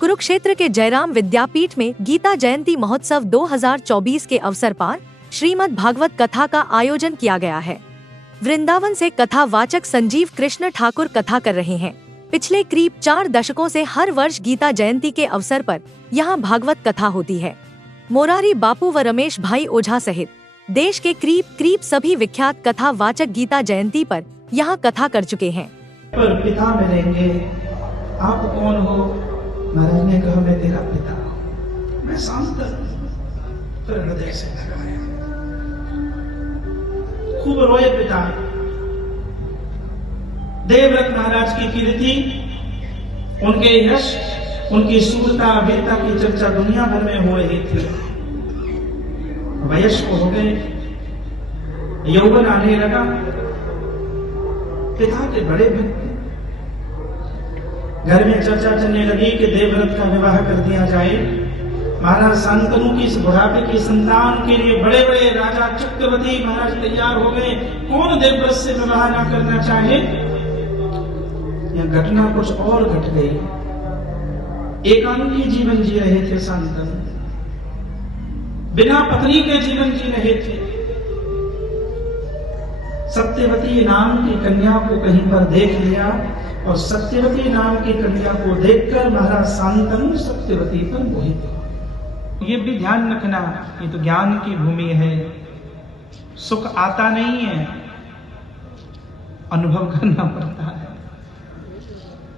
कुरुक्षेत्र के जयराम विद्यापीठ में गीता जयंती महोत्सव 2024 के अवसर पर श्रीमद् भागवत कथा का आयोजन किया गया है। वृंदावन से कथा वाचक संजीव कृष्ण ठाकुर कथा कर रहे हैं। पिछले करीब 4 दशकों से हर वर्ष गीता जयंती के अवसर पर यहाँ भागवत कथा होती है। मोरारी बापू व रमेश भाई ओझा सहित देश के करीब सभी विख्यात कथा वाचक गीता जयंती पर यहाँ कथा कर चुके हैं। पर पिता मिलेंगे, आप कौन हो? महाराज ने कहा मैं तेरा पिता, मैं शांत फिर हृदय से लगाया, खूब रोए पिता। देवव्रत महाराज की कीर्ति, उनके यश, उनकी शूरता वीरता की चर्चा दुनिया भर में हो रही थी। वयस्क हो गए, यौवन आने लगा, पिता के बड़े भक्त, घर में चर्चा चलने लगी कि देवव्रत का विवाह कर दिया जाए। महाराज शांतनु की इस बुढ़ापे की संतान के लिए बड़े बड़े राजा चक्रवर्ती महाराज तैयार हो गए। कौन देवव्रत से विवाह न करना चाहे? यह घटना कुछ और घट गई। एकांकी जीवन जी रहे थे शांतनु, बिना पत्नी के जीवन जी रहे थे। सत्यवती नाम की कन्या को कहीं पर देख लिया और सत्यवती नाम की कन्या को देखकर महाराज शांतनु सत्यवती पर मोहित हो। ये भी ध्यान रखना, ये तो ज्ञान की भूमि है। सुख आता नहीं है, अनुभव करना पड़ता है।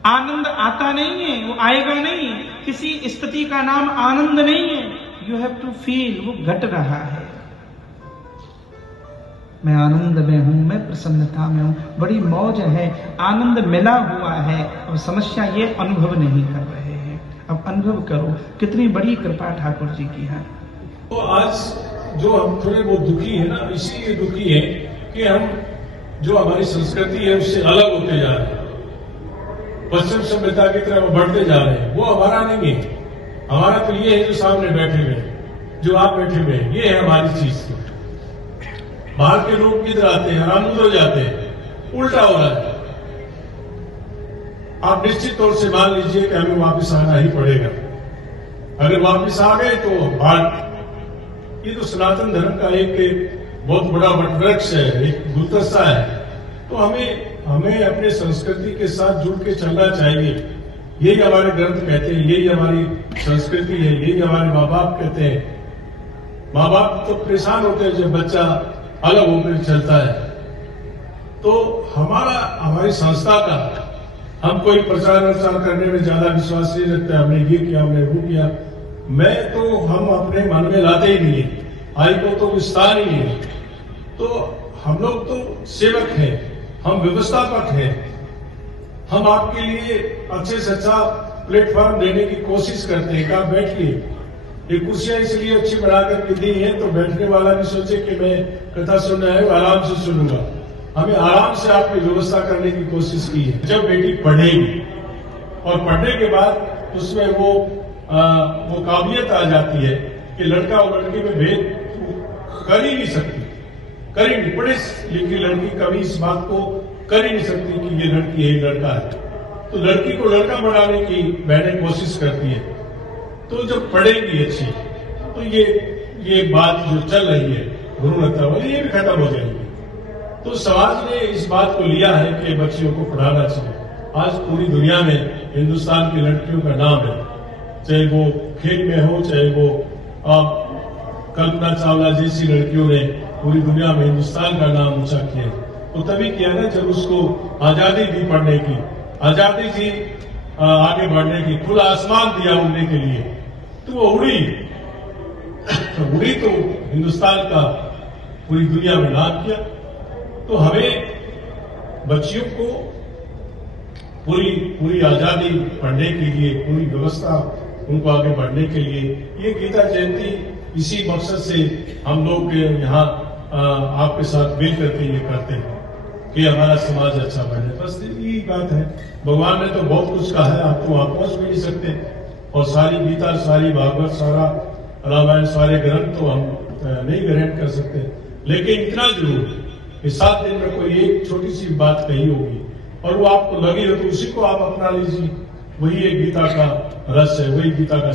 आनंद आता नहीं है, वो आएगा नहीं। किसी स्थिति का नाम आनंद नहीं है। यू हैव टू फील, वो घट रहा है। मैं आनंद में हूं, मैं प्रसन्नता में हूं, बड़ी मौज है, आनंद मिला हुआ है। अब समस्या ये अनुभव नहीं कर रहे हैं। अब अनुभव करो, कितनी बड़ी कृपा ठाकुर जी की है। तो आज जो हम थोड़े बहुत दुखी है ना, इसीलिए दुखी है कि हम जो हमारी संस्कृति है उससे अलग होते जा रहे हैं, पश्चिम सभ्यता की तरफ बढ़ते जा रहे हैं। वो हमारा नहीं है। हमारा तो ये है जो सामने बैठे हुए, जो आप बैठे हुए, ये है हमारी चीज। बाहर के लोग किधर आते हैं, आराम हो जाते हैं, उल्टा हो रहा है। आप निश्चित तौर से मान लीजिए कि हमें वापस आना ही पड़ेगा। अगर वापस आ गए तो भारत, ये तो सनातन धर्म का एक बहुत बड़ा वटवृक्ष है, एक गुलदस्ता है। तो हमें अपने संस्कृति के साथ जुड़ के चलना चाहिए। यही हमारे ग्रंथ कहते हैं, यही हमारी संस्कृति है, यही हमारे माँ बाप कहते हैं। माँ बाप तो परेशान होते हैं जब बच्चा अलग होकर चलता है। तो हमारी संस्था का हम कोई प्रचार प्रसार करने में ज्यादा विश्वास नहीं रखते। हमने ये किया, हमने वो किया। हम अपने मन में लाते ही नहीं है, आई को तो विस्तार ही नहीं है। तो हम लोग तो सेवक हैं, हम व्यवस्थापक हैं। हम आपके लिए अच्छे से अच्छा प्लेटफॉर्म देने की कोशिश करते हैं कि आप बैठिए। ये कुर्सियां इसलिए अच्छी बनाकर के दी है तो बैठने वाला भी सोचे कि मैं कथा सुनना है, आराम से सुनूंगा। हमें आराम से आपकी व्यवस्था करने की कोशिश की है। जब बेटी पढ़ेगी और पढ़ने के बाद उसमें वो काबिलियत आ जाती है कि लड़का और लड़की में भेद कर ही नहीं सकती, कर ही नहीं। पढ़ी लिखी लड़की कभी इस बात को कर ही नहीं सकती कि ये लड़की है, लड़का है। तो लड़की को लड़का बनाने की बहनें कोशिश करती है। तो जब पढ़ेगी अच्छी तो ये बात जो चल रही है भ्रूणहत्या वाली, ये भी खत्म हो जाएगी। तो समाज ने इस बात को लिया है कि बच्चियों को पढ़ाना चाहिए। आज पूरी दुनिया में हिंदुस्तान की लड़कियों का नाम है, चाहे वो खेल में हो, चाहे वो कल्पना चावला जैसी लड़कियों ने पूरी दुनिया में हिंदुस्तान का नाम ऊंचा किया। तो तभी किया ना जब उसको आजादी दी पढ़ने की, आजादी दी आगे बढ़ने की, खुला आसमान दिया उड़ने के लिए। तो वो उड़ी तो हिंदुस्तान का पूरी दुनिया में नाम किया। तो हमें बच्चियों को पूरी आजादी पढ़ने के लिए, पूरी व्यवस्था उनको आगे बढ़ने के लिए, ये गीता जयंती इसी मकसद से हम लोग यहाँ आपके साथ मिल करके ये करते हैं कि हमारा समाज अच्छा बने। बस यही बात है। भगवान ने तो बहुत कुछ कहा है, आप तो वहां पहुंच भी नहीं सकते। और सारी गीता, सारी भागवत, सारा रामायण, सारे ग्रंथ तो हम नहीं ग्रहण कर सकते। लेकिन इतना जरूर कि 7 दिन में कोई एक छोटी सी बात कही होगी और वो आपको लगी हो तो उसी को आप अपना लीजिए। वही एक गीता का रस है, वही गीता का